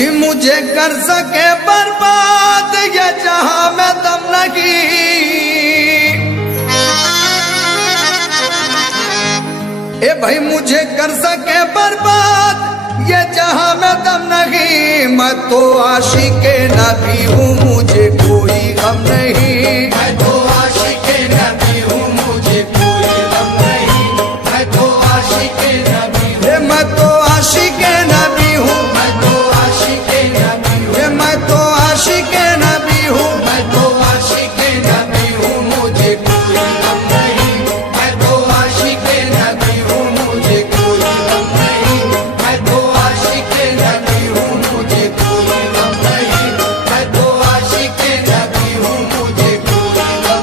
कि मुझे कर सके बर्बाद ये जहां में दम नहीं। ए भाई मुझे कर सके बर्बाद ये जहां में दम नहीं। मैं तो आशिक़े नबी हूँ मुझे कोई गम नहीं। मैं तो आशिक़े नबी हूँ मुझे कोई गम नहीं। मैं तो आशिक़े नबी हूँ। मैं तो आशिक़े नबी हूँ। मैं तो आशिक़े नबी हूँ। मैं तो आशिक़े नबी हूँ। मैं तो आशिक़े नबी हूँ मुझे कोई गम नहीं। मैं तो आशिक़े नबी हूँ मुझे कोई गम नहीं। मैं तो आशिक़े नबी हूँ मुझे कोई गम नहीं। मैं तो आशिक़े नबी हूँ मुझे कोई गम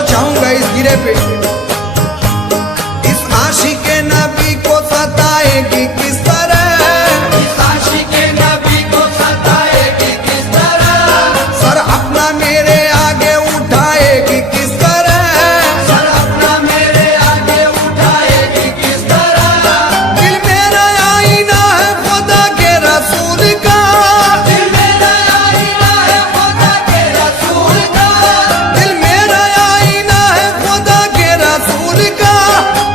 तवज्जो चाहूंगा इस गिरे पे। इस आशिक नबी को सताएगी किस तरह, इस आशिक नबी को सताएगी किस तरह, सर अपना मेरे आगे उठाएगी किस तरह, सर अपना मेरे आगे उठाएगी किस तरह, दिल मेरा आईना है खुदा के रसूल का, दिल मेरा आईना है खुदा के रसूल का, दिल मेरा आईना है खुदा के रसूल का,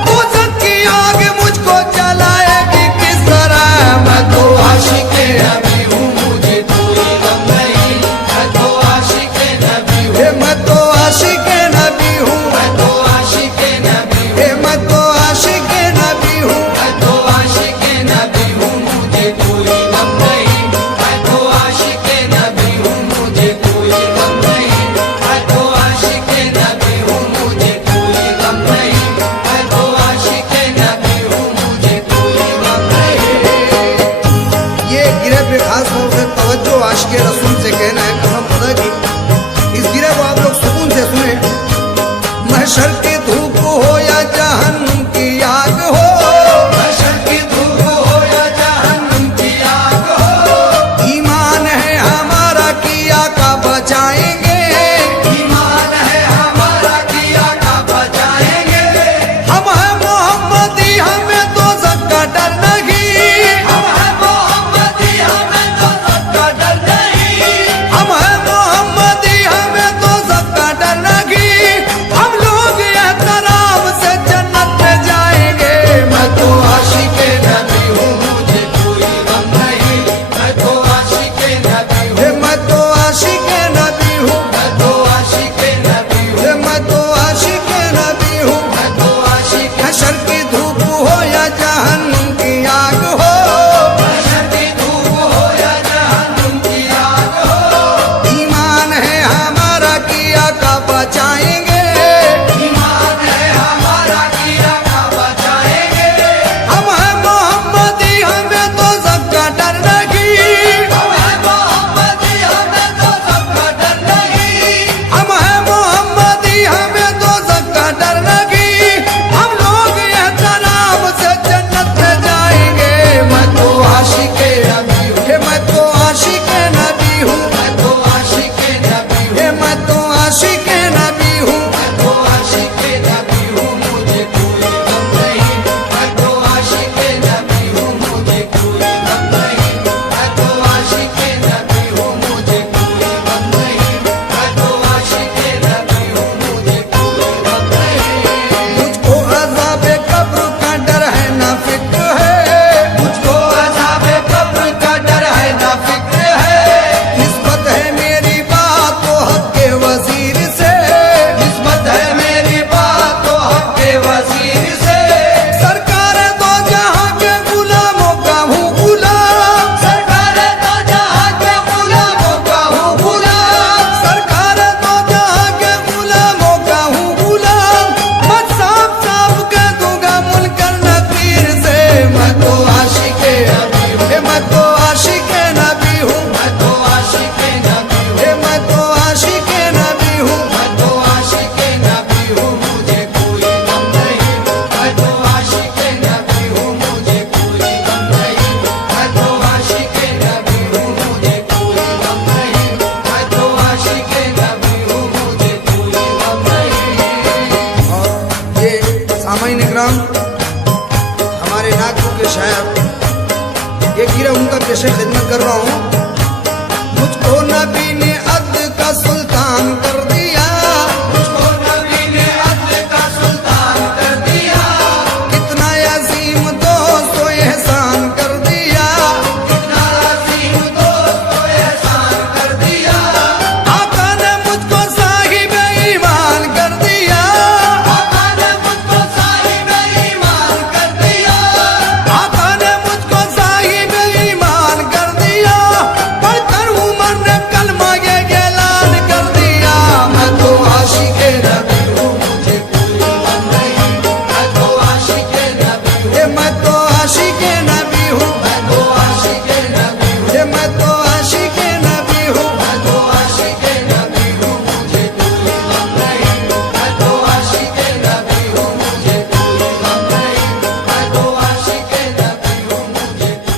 दोज़ख की आग मुझको जलाएगी किस तरह। मैं तो आशिक नबी हूँ मुझे कोई गम नहीं, मैं तो आशिक नबी हूँ, मैं तो आशिक नबी हूँ, मैं तो आशिक नबी हूँ, मैं तो आशिक नबी हूँ। मैं तो आशिक नबी हूँ मुझे कोई गम नहीं, मैं तो आशिक नबी हूँ मुझे कोई गम नहीं, मैं तो आशिक नबी हूँ मुझे कोई गम नहीं, मैं तो आशिक नबी हूँ मुझे कोई गम नहीं। ये गिरे पे खास तौर से तवज्जो आशिक रसूल से कहना है, कसम खुदा की इस गिरे को आप लोग सुकून से सुने। महशर की धूप हो या जहन्नुम की आग हो, महशर की धूप हो या जहन्नुम की आग हो, ईमान है हमारा किया का बचाएंगे, ईमान है हमारा किया का बचाएंगे, हम है मोहम्मदी हमें दोज़ख का डर नहीं, हम है मोहम्मदी हमें तो सबका डर नहीं, हम है मोहम्मदी हमें दोज़ख का डर नहीं, हम लोग एहतराम से जन्नत में जाएंगे। मैं तो आशिक नबी हूँ मुझे कोई गम नहीं, मैं तो आशिक नबी हूँ, मैं तो आशिक नबी हूँ, मैं तो आशिक नबी हूँ, मैं तो आशिक नबी हूँ। मैं तो आशिक हशर की धूप हो या जहन्नुम की आग हो, महशर की धूप हो या जहन्नुम की आग हो, ईमान है हमारा किया का बचाएंगे, ईमान है हमारा किया का बचाएंगे, हम है मोहम्मदी हमें दोज़ख का डर नहीं, हम है मोहम्मदी हमें तो सबका डर नहीं, हम है मोहम्मदी हमें दोज़ख का डर नहीं, हम लोग एहतराम से जन्नत में जाएंगे। मैं तो आशिक नबी हूँ, मैं तो आशिक नबी हूँ, मैं तो आशिक नबी हूँ, मैं तो आशिक नबी हूँ। मैं तो आशिक नबी हूँ मुझे कोई गम नहीं, मैं तो आशिक नबी हूँ मुझे कोई गम नहीं, मैं तो आशिक नबी हूँ मुझे कोई गम नहीं, मैं तो आशिक नबी हूँ मुझे कोई गम नहीं। मुझको अज़ाबे कब्र का डर है ना फिक्र है, मुझको अज़ाबे कब्र का डर है ना फिक्र है, निस्बत है मेरी बात तो हक के वजीर से, निस्बत है मेरी बात तो हक के वजीर से, सरकार दो जहां के गुलामों का हूँ गुलाम, सरकार तो जहाँ के गुलामों का हूँ गुलाम, सरकार दो जहां के गुलामों का हूँ गुलाम, मैं साफ साफ कह दूंगा मुनकर नकीर से। मैं तो आशिक नबी हूँ, मैं तो आशिक नबी हूँ, मैं तो आशिक नबी हूँ, मैं तो आशिक नबी हूँ। मैं तो आशिक नबी हूँ मुझे कोई गम नहीं, मैं तो आशिक नबी हूँ मुझे कोई गम नहीं, मैं तो आशिक नबी हूँ मुझे कोई गम नहीं, मैं तो आशिक नबी हूँ मुझे कोई गम नहीं। और ये सामाइन इकराम हमारे नागपुर के शायर ये गिरा उनका पेशे खिदमत कर रहा हूँ। मुझको नबी ने अद का सुल्तान कर दिया, मुझको नबी ने अदल का सुल्तान कर दिया, कितना अजीम दोस्त को एहसान कर दिया, कितना अजीम दोस्त को एहसान कर दिया, आका ने मुझको साहिब ईमान कर दिया, आका ने मुझको साहिब ईमान कर दिया, आका ने मुझको साहिब ईमान कर दिया, पढ़कर उमर ने कलमा ये ऐलान कर दिया। मैं तो आशिक नबी हूँ मुझे कोई गम नहीं, मैं तो आशिक नबी हूँ, मैं तो आशिक